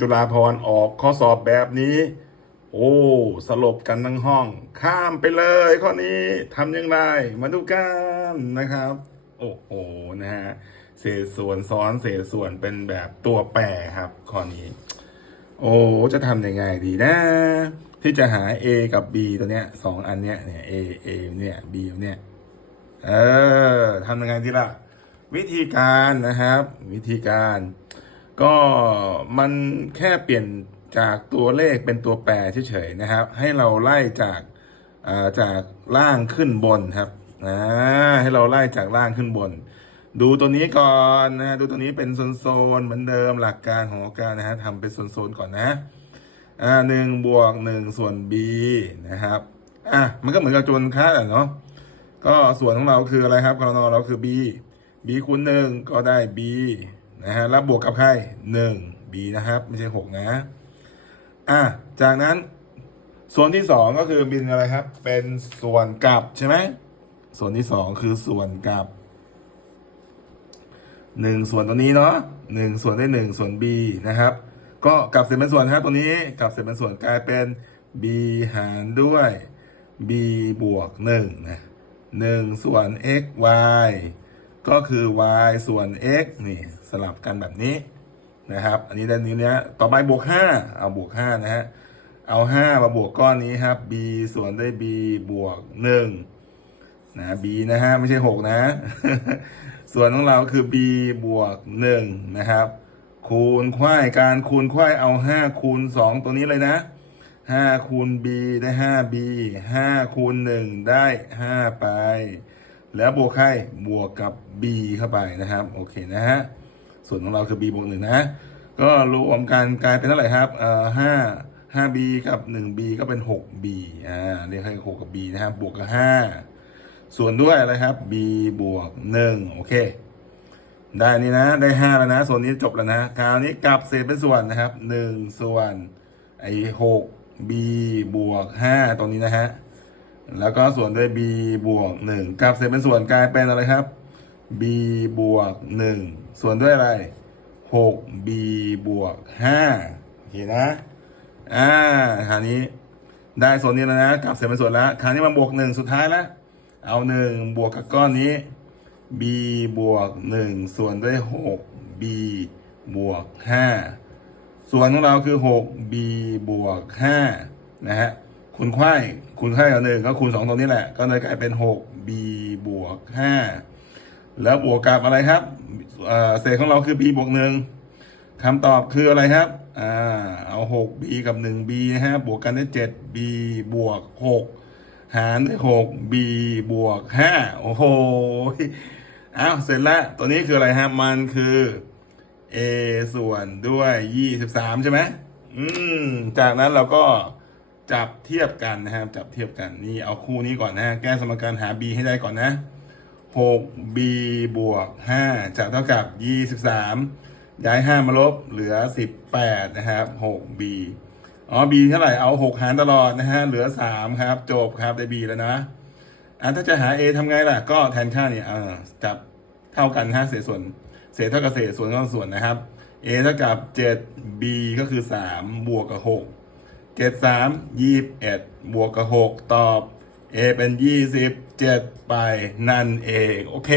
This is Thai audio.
จุฬาภรออกข้อสอบแบบนี้ โอ้ สลบกันทั้งห้อง ข้ามไปเลยข้อนี้ทำยังไงมาดูกันนะครับ โอ้โหนะฮะเศษส่วนซ้อนเศษส่วนเป็นแบบตัวแปรครับข้อนี้ โอ้จะทำยังไงดีนะ ที่จะหา A กับ B ตัวเนี้ยสองอันเนี้ยเนี่ย A A เนี่ย B เนี่ยเออทำยังไงดีล่ะ วิธีการนะครับ วิธีการ ก็มันแค่เปลี่ยนจากตัวเลขเป็นตัวแปรเฉยๆนะครับ ให้เราไล่จากาจากล่างขึ้นบนครับอ่าให้เราไล่จากล่างขึ้นบน ดูตัวนี้ก่อนนะดูตัวนี้เป็นโซนๆเหมือนเดิมหลักการของการนะฮะทำเป็นโซนๆก่อนนะอ่าหนึ่งบวกหนึ่งส่วน b นะครับอะมันก็เหมือนกับจนค่าแหละเนาะก็ส่วนของเราคืออะไรครับกรนเราคือ b b คูณหนึ่งก็ได้ b นะฮะแล้วบวกกับใครหนึ่ง b นะครับ ไม่ใช่หกนะ อะจากนั้นส่วนที่สองก็คือบินอะไรครับ เป็นส่วนกลับใช่ไหมส่วนที่สองคือส่วนกลับหนึ่งส่วนตัวนี้เนาะหนึ่งส่วนได้หนึ่งส่วน b นะครับ ก็กลับเศษเป็นส่วนครับตัวนี้กลับเศษเป็นส่วนกลายเป็น b หารด้วย b บวกหนึ่งนะหนึ่งส่วน x y ก็คือ y ส่วน x นี่สลับกันแบบนี้นะครับ อันนี้ด้านนี้เนี้ยต่อไปบวกห้าเอาบวกห้านะฮะ เอาห้ามาบวกก้อนนี้ครับ b ส่วนด้วย b บวกหนึ่งนะ b นะฮะ ไม่ใช่หกนะ ส่วนของเราคือ b บวกหนึ่งนะครับ คูณควายการคูณควายเอาห้าคูณสองตัวนี้เลยนะห้าคูณ b ได้ห้า b ห้าคูณหนึ่งได้ห้าไป แล้วบวกใครบวกกับ b เข้าไปนะครับ โอเคนะฮะ ส่วนของเราคือ b บวกหนึ่งนะ ก็รวมกันกลายเป็นเท่าไหร่ครับเอ่อห้าห้า b กับหนึ่ง b ก็เป็นหก b อ่าเรียกให้หกกับ b นะครับ บวกกับห้าส่วนด้วยอะไรครับ b บวกหนึ่งโอเค ได้นี่นะ ได้ห้าแล้วนะ ส่วนนี้จบแล้วนะ คราวนี้กลับเศษเป็นส่วนนะครับหนึ่งส่วนไอ้หก b บวกห้าตรงนี้นะฮะ แล้วก็ส่วนด้วย b บวกหนึ่งกลับเศษเป็นส่วนกลายเป็นอะไรครับ b บวกหนึ่งส่วนด้วยอะไรหก b บวกห้าโอเคนะ อ่าคราวนี้ได้ส่วนนี้แล้วนะกลับเศษเป็นส่วนแล้วคราวนี้มาบวกหนึ่งสุดท้ายแล้วเอาหนึ่งบวกกับก้อนนี้ b บวกหนึ่งส่วนด้วยหก b บวกห้าส่วนของเราคือหก b บวกห้านะฮะ คูณควายคูณควายกับหนึ่งก็คูณสองตรงนี้แหละ ก็เลยกลายเป็นหก b บวกห้าแล้วบวกกับอะไรครับเออเศษของเราคือ b บวกหนึ่งคำตอบคืออะไรครับอ่าเอาหก b กับหนึ่ง b นะฮะบวกกันได้เจ็ด b บวกหกหารด้วยหก b บวกห้าโอ้โหอ้าวเสร็จแล้วตัวนี้คืออะไรฮะมันคือ a ส่วนด้วยยี่สิบสามใช่ไหมอืมจากนั้นเราก็ จับเทียบกันนะครับ จับเทียบกันนี่เอาคู่นี้ก่อนนะแก้สมการหา b ให้ได้ก่อนนะหก b บวกห้าจะเท่ากับยี่สิบสามย้ายห้ามาลบเหลือสิบแปดนะครับหก b อ๋อ b เท่าไหร่เอาหกหารตลอดนะฮะเหลือสามครับ จบครับได้ b แล้วนะอะถ้าจะหา a ทำไงล่ะ ก็แทนค่าเนี่ยเออจับเท่ากันฮะเศษส่วน เศษเท่ากับเศษส่วนกับส่วนนะครับ a เท่ากับเจ็ด b ก็คือสามบวกกับหก เจ็ดสามยี่สิบเอ็ดบวกกับหกตอบ a เป็นยี่สิบเจ็ดไปนั่นเอง โอเค